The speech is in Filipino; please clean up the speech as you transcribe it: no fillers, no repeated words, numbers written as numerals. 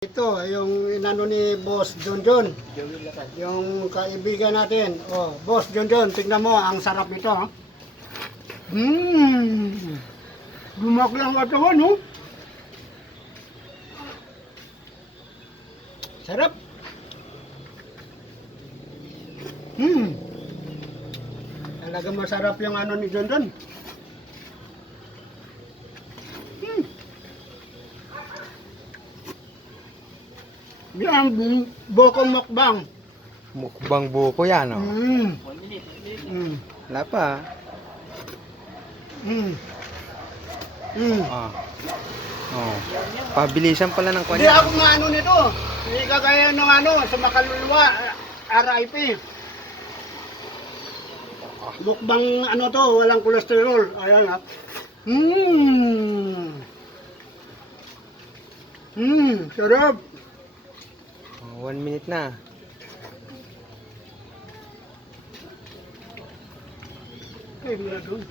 Ito, yung inano ni Boss Junjun. Yung kaibigan natin. Oh, Boss Junjun, tignan mo, ang sarap nito. Lumak lang katawan, no? Sarap. Talagang masarap yung ano ni Junjun. Yan, bokong mukbang. Mukbang buko yan, oh. Wala pa. Ah. Oh. Pabilisan pala ng Hindi kanya. ako nga ano nito. Hindi kagaya ng ano, sa makaluluwa, RIP. Mukbang ano to, walang kolesterol. Ayan ha. Sarap. 1 minute na. Eh, wala doon.